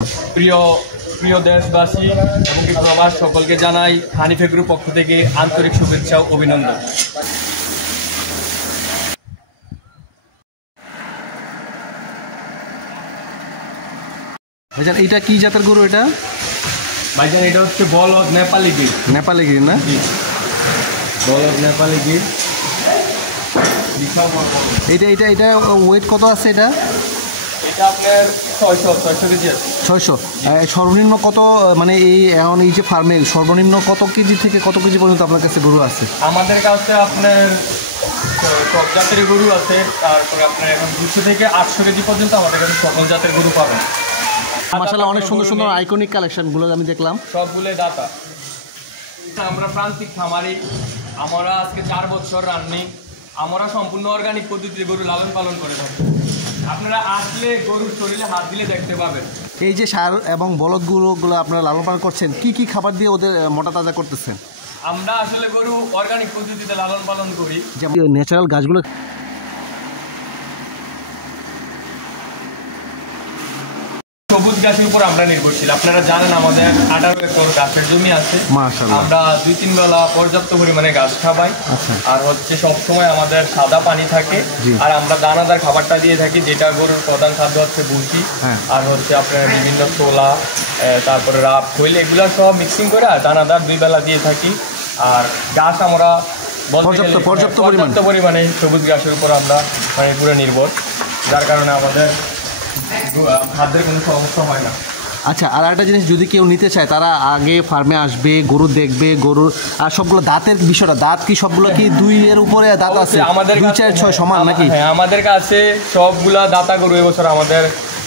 প্রিয় প্রিয় দেশবাসী এবং প্রবাস সকলকে জানাই হানিফ এগ্রোর পক্ষ থেকে আন্তরিক শুভেচ্ছা ও অভিনন্দন। ভাইজান এটা কি জাতের গরু? এটা ভাইজান এটা হচ্ছে বলদ নেপালি গির। নেপালি গির না? বলদ নেপালি গির। এটা এটা এটা ওয়েট কত আছে? এটা এটা আপনার 600 কেজি আছে। 600। সর্বনিম্ন কত, মানে এখন এই যে ফার্মে সর্বনিম্ন কত কেজি থেকে কত কেজি পর্যন্ত আপনার কাছে গরু আছে? আমাদের কাছে আপনার সব জাতের গরু আছে। তারপরে আপনার এখন 200 থেকে 800 কেজি পর্যন্ত আমাদের কাছে সকল জাতের গরু পাবেন। মাশাআল্লাহ, অনেক সুন্দর সুন্দর আইকনিক কালেকশনগুলো আমি দেখলাম। সবগুলো দাতা। আমরা প্রান্তিক খামারি, আমরা আজকে 4 বছর রানিং। আমরা সম্পূর্ণ অর্গানিক পদ্ধতিতে গরু লালন পালন করে থাকি। আপনারা আসলে গরুর শরীরে হাত দিলে দেখতে পাবেন। এই যে সার এবং বলদ গরুগুলো আপনারা লালন পালন করছেন, কি কি খাবার দিয়ে ওদের মোটা তাজা করতেছেন? আমরা আসলে গরু অর্গানিক পদ্ধতিতে লালন পালন করি। যেমন ন্যাচারাল গাছগুলো সবুজ গাছের উপর আমরা নির্ভরশীল। আপনারা জানেন আমাদের 18 একর গাছের জমি আছে। মাশাআল্লাহ। আমরা 2-3 বেলা পর্যাপ্ত পরিমাণে ঘাস খাবাই। আর হচ্ছে সবসময় আমাদের সাদা পানি থাকে। আর আমরা দানাদার খাবারটা দিয়ে থাকি, যেটা গরুর প্রধান খাদ্য হচ্ছে ভুসি। আর হচ্ছে আপনার বিভিন্ন ছোলা, তারপরে রাব, খৈল, এগুলো সব মিক্সিং করে আর দানাদার 2 বেলা দিয়ে থাকি। আর ঘাস আমরা পর্যাপ্ত পরিমাণে সবুজ ঘাসের উপর আমরা মানে পুরো নির্ভর, যার কারণে আমাদের খাদ্যের কোনো সমস্যা হয় না। আচ্ছা, আর একটা জিনিস, যদি কেউ নিতে চায় তারা আগে ফার্মে আসবে, গরু দেখবে, গরুর আর সবগুলো দাঁতের বিষয়টা, দাঁত কি সবগুলো কি 2-এর উপরে দাঁত আছে? আমাদের 2, 4, 6 সমান নাকি? হ্যাঁ, আমাদের কাছে সবগুলা দাতা গরু এবছর আমাদের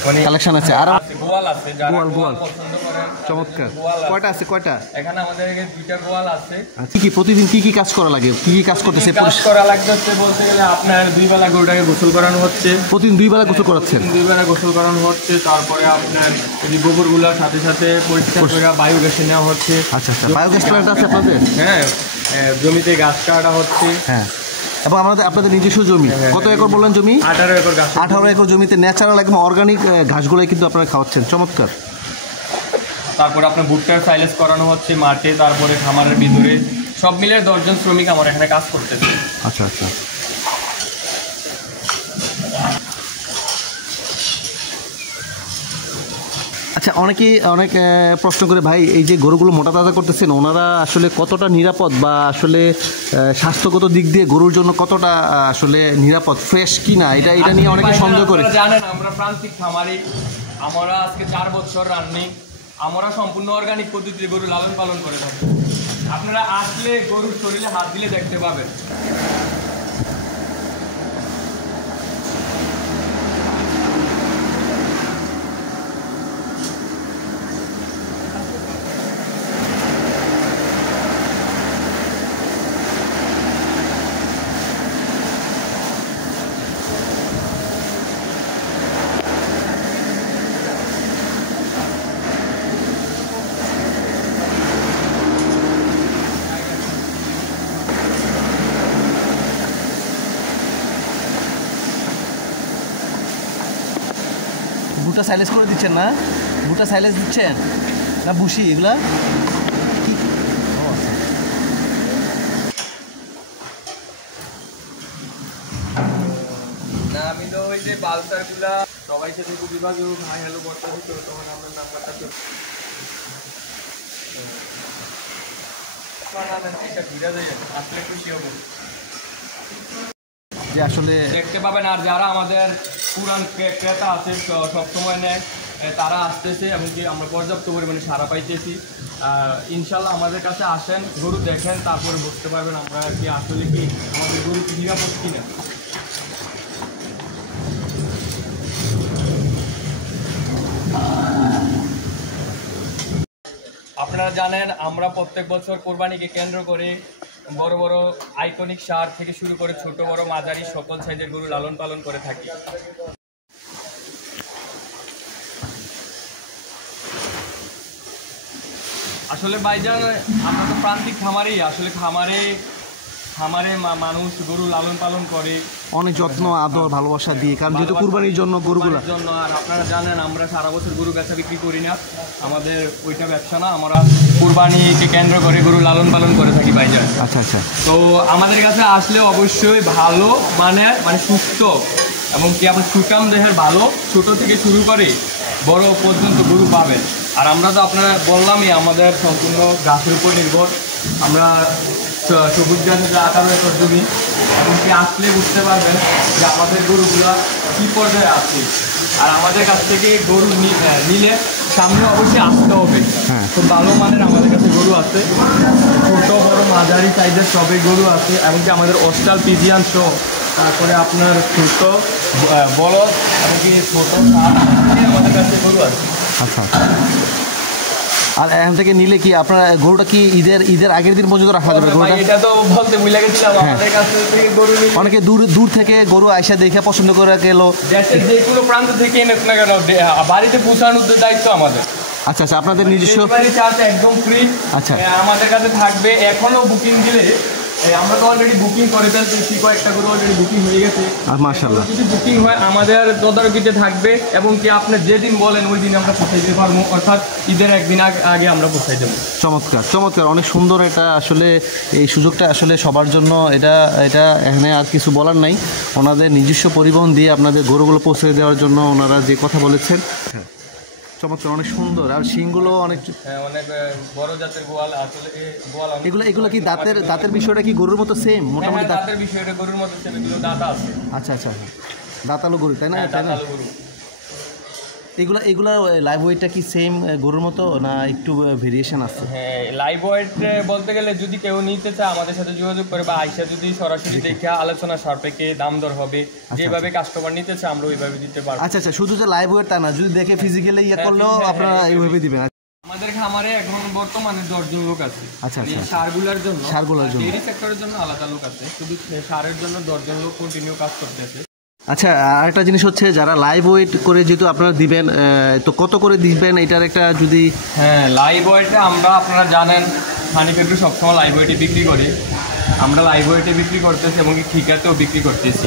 মানে কালেকশন আছে। আর গোয়াল আছে, যারা গোয়াল পছন্দ করেন। চমৎকার। কয়টা আছে? কয়টা? এখানে আমাদের 2টা গোয়াল আছে। কি প্রতিদিন কি কি কাজ করা লাগে? কি কি কাজ করতেছে? কাজ করা লাগছে বলতে গেলে আপনার 2 বেলা গরুটাকে গোসল করানো হচ্ছে। প্রতিদিন 2 বেলা গোসল করাচ্ছেন? 2 বেলা গোসল করানো হচ্ছে। তারপরে আপনার এই গোবরগুলোর সাথে সাথে পরিষ্কার করে বায়োগ্যাসে নেওয়া হচ্ছে। আচ্ছা আচ্ছা, বায়োগ্যাস প্ল্যান্ট আছে আপনাদের? হ্যাঁ, জমিতে গাছ কাটা হচ্ছে। হ্যাঁ, এবং আপনাদের নিজস্ব জমি। কত একর বললেন জমি? 18 একর গাছ। 18 একর জমিতে ন্যাচারাল একদম অর্গানিক ঘাসগুলোই কিন্তু আপনারা খাওয়াচ্ছেন। চমৎকার। তারপরে আপনার ভুট্টার সাইলেজ করানো হচ্ছে মাঠে, তারপরে খামারের ভিতরে। সব মিলে 10 জন শ্রমিক আমার এখানে কাজ করতেছে। আচ্ছা আচ্ছা। আচ্ছা, অনেক প্রশ্ন করে ভাই, এই যে গরুগুলো মোটা তাজা করতেছেন, ওনারা আসলে কতটা নিরাপদ, বা আসলে স্বাস্থ্যগত দিক দিয়ে গরুর জন্য কতটা আসলে নিরাপদ, ফ্রেশ কি না, এটা নিয়ে অনেকে সন্দেহ করে। জানেন আমরা প্রান্তিক খামারি, আমরা আজকে 4 বছর রানিং। আমরা সম্পূর্ণ অর্গানিক পদ্ধতিতে গরু লালন পালন করে থাকি। আপনারা আসলে গরুর শরীরে হাত দিলে দেখতে পাবেন। ভুট্টা সাইলেজ করে দিচ্ছেন না? ভুট্টা সাইলেজ দিচ্ছেন না ভুসি এগুলা? না, আমি তো ওই যে বালসারগুলা সবাই সাথে বিভাগে ভাই হ্যালো বলতে হতো, তখন আপনার নাম্বারটা তো আসলে খুশি হবো যে আসলে দেখতে পাবেন। আর যারা আমাদের পুরান ক্রেতা আছে, সবসময় নেয়, তারা আসতেছে, এমনকি আমরা পর্যাপ্ত পরিমাণে সাড়া পাইতেছি। ইনশাল্লাহ আমাদের কাছে আসেন, গরু দেখেন, তারপরে বুঝতে পারবেন আমরা কি আসলে কি আমাদের গরু কি নিরাপদ কিনা। আপনারা জানেন আমরা প্রত্যেক বছর কোরবানিকে কেন্দ্র করে বড় বড় আইকনিক সার থেকে শুরু করে ছোট বড় মাঝারি সকল সাইজের গরু লালন পালন করে থাকি। আসলে ভাইজান আমরা তো প্রান্তিক খামারি, আসলে খামারে মানুষ গরু লালন পালন করে। অনেক যত্ন আদর ভালোবাসা দিয়ে, কারণ যেহেতু কুরবানির জন্য গরুগুলো জন্য। আর আপনারা জানেন আমরা সারা বছর গরু বেচা বিক্রি করি না, আমাদের ওইটা ব্যবসা না, আমরা কুরবানিকে কেন্দ্র করে গরু লালন পালন করে থাকি ভাইজান। আচ্ছা আচ্ছা। তো আমাদের কাছে আসলে অবশ্যই ভালো মানে সুস্থ এবং কি আপনার সুঠাম দেহের ভালো ছোট থেকে শুরু করে বড় পর্যন্ত গরু পাবেন। আর আমরা তো আপনারা বললামই আমাদের সম্পূর্ণ গাছের উপর নির্ভর, আমরা সবুজ গাছের আকার জমি, এবং কি আসলে বুঝতে পারবেন যে আমাদের গরুগুলা কী পর্যায়ে আছে। আর আমাদের কাছ থেকে গরু নিলে সামনে অবশ্যই আসতে হবে। খুব ভালো মানের আমাদের কাছে গরু আছে, ছোট বড় মাঝারি সাইজের সবই গরু আছে, এমনকি আমাদের অস্ট্রাল পিজিয়ান সহ, তারপরে আপনার ছোট বলদ এমনকি ছোট আমাদের কাছে গরু আছে। আচ্ছা। আর এখান থেকে নিলে কি আপনার গরুটা কি ঈদের আগের দিন পর্যন্ত রাখা যাবে? এটা তো বলতে ভুলে গেছিলাম, আমাদের কাছে থেকে গরু নিলে অনেকে দূর থেকে গরু আইসা দেখে পছন্দ করে গেল, দেশের যে কোনো প্রান্ত থেকে এনে না কেন বাড়িতে পৌঁছানোর দায়িত্ব আমাদের। আচ্ছা আচ্ছা, আপনাদের নিজস্ব চার্জ একদম ফ্রি। আচ্ছা, আমাদের কাছে থাকবে। এখনো বুকিং দিলে আমরা তো অলরেডি বুকিং করে ফেলতেছি, কয়েকটা গরু অলরেডি বুকিং হয়ে গেছে। মাশাআল্লাহ, যদি বুকিং হয় আমাদের তদারকিতে থাকবে, এবং কি আপনি যেদিন বলেন ওই দিন আমরা পৌঁছাই দিতে পারবো, অর্থাৎ ঈদের একদিন আগে আমরা পৌঁছাই দেবো। চমৎকার চমৎকার, অনেক সুন্দর। এটা আসলে এই সুযোগটা আসলে সবার জন্য, এটা এখানে আর কিছু বলার নাই। ওনাদের নিজস্ব পরিবহন দিয়ে আপনাদের গরুগুলো পৌঁছে দেওয়ার জন্য ওনারা যে কথা বলেছেন, চমৎকার, অনেক সুন্দর। আর শিংগুলো অনেক বড় জাতের গোয়াল। আসলে এগুলো কি দাঁতের বিষয়টা কি গরুর মতো সেম? মোটামুটি দাঁতের বিষয়টা গরুর মতো সেম, এগুলো দাঁত আছে। আচ্ছা আচ্ছা, দাঁতালো গরু তাই না? দাঁতালো গরু। এগুলা লাইভ ওয়েটটা কি সেম গরুর মতো না একটু ভেরিয়েশন আছে? হ্যাঁ, লাইভ ওয়েট বলতে গেলে যদি কেউ নিতে চায় আমাদের সাথে যোগাযোগ করে, বা আইসা যদি সরাসরি দেখে আলোচনা সাপেক্ষে দাম দর হবে, যেভাবে কাস্টমার নিতে চায় আমরা ওইভাবে দিতে পারবো। আচ্ছা আচ্ছা, শুধু যে লাইভ ওয়েট তা না, যদি দেখে ফিজিক্যালি করলেও আপনারা এইভাবে দিবেন? আমাদের খামারে এখন বর্তমানে 10 জন লোক আছে। আচ্ছা আচ্ছা, সারগুলার জন্য ডেইরি সেক্টরের জন্য আলাদা লোক আছে, শুধু সারের জন্য 10 জন লোক কন্টিনিউ কাজ করতেছে। আচ্ছা, আরেকটা জিনিস হচ্ছে যারা লাইভ ওয়েট করে যেহেতু আপনারা দিবেন, তো কত করে দিবেন এটার একটা যদি? হ্যাঁ, লাইভ ওয়েটে আমরা, আপনারা জানেন হানি ফ্যাক্টরি সবসময় লাইভ ওয়েটে বিক্রি করি। আমরা লাইভ ওয়েটে বিক্রি করতেছি এবং ঠিকাতেও বিক্রি করতেছি।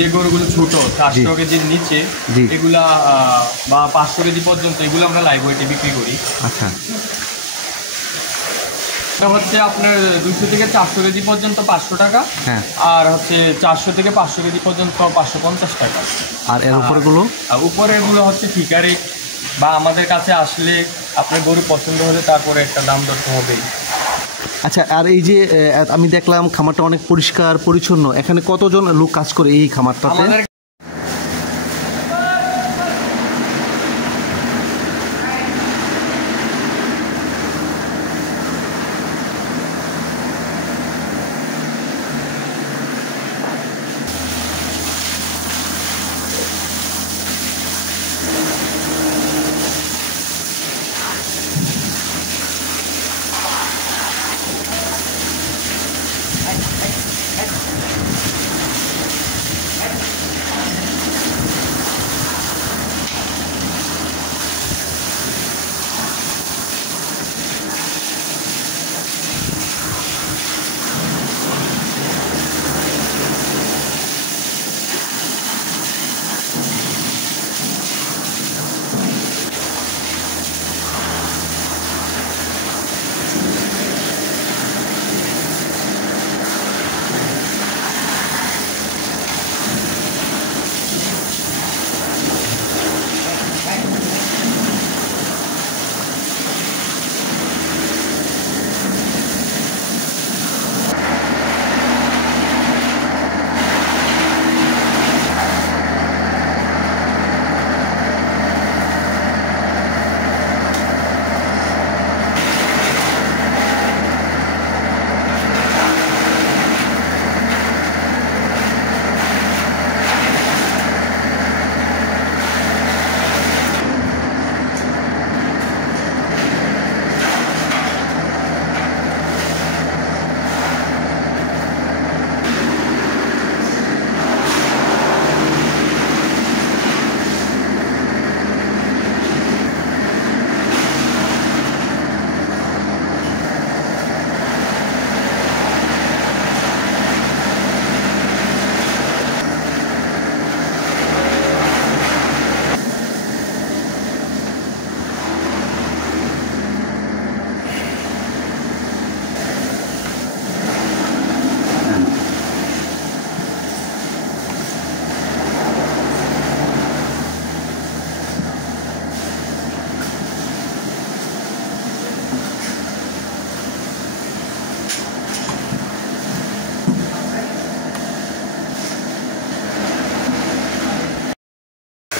যে গরুগুলো ছোট 400 কেজির নিচে এগুলা বা 500 কেজি পর্যন্ত এগুলো আমরা লাইভ ওয়েটে বিক্রি করি। আচ্ছা, এটা হচ্ছে আপনার 200 থেকে 400 কেজি পর্যন্ত 500 টাকা, আর হচ্ছে 400 থেকে 500 কেজি পর্যন্ত 550 টাকা। আর এর উপরগুলো? উপরেগুলো হচ্ছে ঠিকা রেট, বা আমাদের কাছে আসলে আপনার গরু পছন্দ হলে তারপরে একটা দাম দর হবেই। আচ্ছা, আর এই যে আমি দেখলাম খামারটা অনেক পরিষ্কার পরিচ্ছন্ন, এখানে কতজন লোক কাজ করে এই খামারটাতে?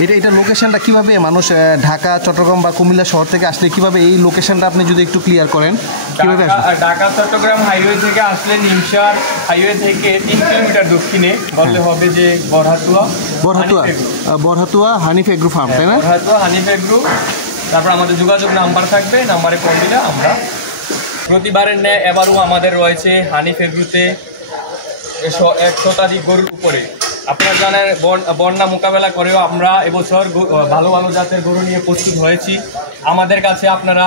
এটা লোকেশনটা কীভাবে মানুষ ঢাকা, চট্টগ্রাম বা কুমিল্লা শহর থেকে আসলে কীভাবে এই লোকেশনটা আপনি যদি একটু ক্লিয়ার করেন কীভাবে আসবে? ঢাকা চট্টগ্রাম হাইওয়ে থেকে আসলে নিমসার হাইওয়ে থেকে 3 কিলোমিটার দক্ষিণে বললে হবে যে বরহাতুয়া হানিফ এগ্রো ফার্ম, তাই না? বরহাতুয়া হানিফ এগ্রো। তারপর আমাদের যোগাযোগ নাম্বার থাকবে, নাম্বারে ফোন দিলে আমরা প্রতিবারের ন্যায় এবারও আমাদের রয়েছে হানিফ এগ্রোতে 100 শতাধিক গরুর উপরে। আপনারা জানেন বন্যা মোকাবেলা করেও আমরা এবছর ভালো ভালো জাতের গরু নিয়ে প্রস্তুত হয়েছি। আমাদের কাছে আপনারা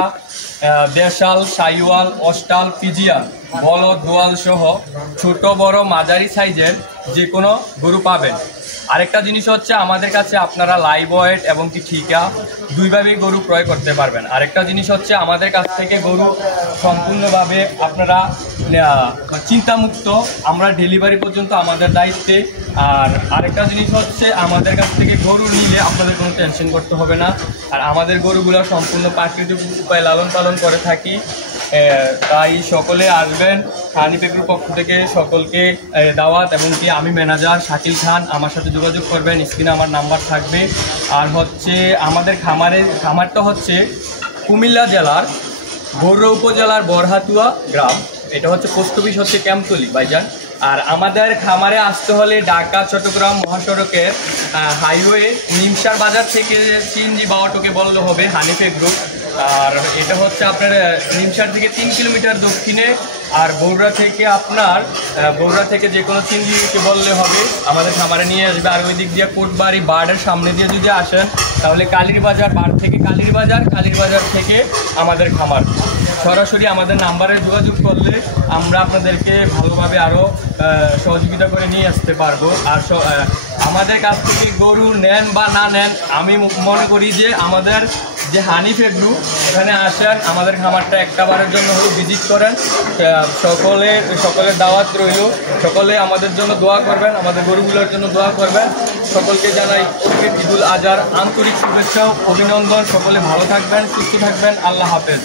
দেশাল, সাইওয়াল, অস্টাল, ফিজিয়ান, বলদ, দোয়াল সহ ছোট বড় মাঝারি সাইজের যে কোনো গরু পাবেন। আরেকটা জিনিস হচ্ছে আমাদের কাছে আপনারা লাইভ ওয়েট এবং কি ঠিকা দুইভাবেই গরু ক্রয় করতে পারবেন। আরেকটা জিনিস হচ্ছে আমাদের কাছ থেকে গরু সম্পূর্ণভাবে আপনারা চিন্তামুক্ত, আমরা ডেলিভারি পর্যন্ত আমাদের দায়িত্বে। আর আরেকটা জিনিস হচ্ছে আমাদের কাছ থেকে গরু নিলে আপনাদের কোনো টেনশন করতে হবে না। আর আমাদের গরুগুলো সম্পূর্ণ প্রাকৃতিক উপায়ে লালন পালন করে থাকি। তাই সকলে আসবেন। হানিফ এগ্রোর পক্ষ থেকে সকলকে দাওয়াত, এবং কি আমি ম্যানেজার শাকিল খান, আমার সাথে যোগাযোগ করবেন, স্ক্রিনে আমার নাম্বার থাকবে। আর হচ্ছে আমাদের খামারটা হচ্ছে কুমিল্লা জেলার বরুড়া উপজেলার বরহাতুয়া গ্রাম। এটা হচ্ছে পোস্ট অফিস হচ্ছে ক্যাম্পতলি ভাইজান। আর আমাদের খামারে আসতে হলে ঢাকা চট্টগ্রাম মহাসড়কের হাইওয়ে নিমসার বাজার থেকে সিএনজি বা অটোকে বললে হবে হানিফ এগ্রো। আর এটা হচ্ছে আপনার নিমসার থেকে 3 কিলোমিটার দক্ষিণে। আর বরুড়া থেকে যে কোনো সিএনজিকে বললে হবে, আমাদের খামারে নিয়ে আসবে। আর ওই দিক দিয়ে কোটবাড়ি বার্ডের সামনে দিয়ে যদি আসেন তাহলে কালীরবাজার, বার্ড থেকে কালীরবাজার থেকে আমাদের খামার। সরাসরি আমাদের নাম্বারে যোগাযোগ করলে আমরা আপনাদেরকে ভালোভাবে আরও সহযোগিতা করে নিয়ে আসতে পারবো। আর আমাদের কাছ থেকে গরু নেন বা না নেন, আমি মনে করি যে আমাদের যে হানিফ এগ্রো এখানে আসেন, আমাদের খামারটা একটাবারের জন্য হলেও ভিজিট করেন। সকলের দাওয়াত রইল। সকলে আমাদের জন্য দোয়া করবেন, আমাদের গরুগুলোর জন্য দোয়া করবেন। সকলকে জানাই ঈদুল আজহার আন্তরিক শুভেচ্ছা, অভিনন্দন। সকলে ভালো থাকবেন, সুস্থ থাকবেন। আল্লাহ হাফেজ।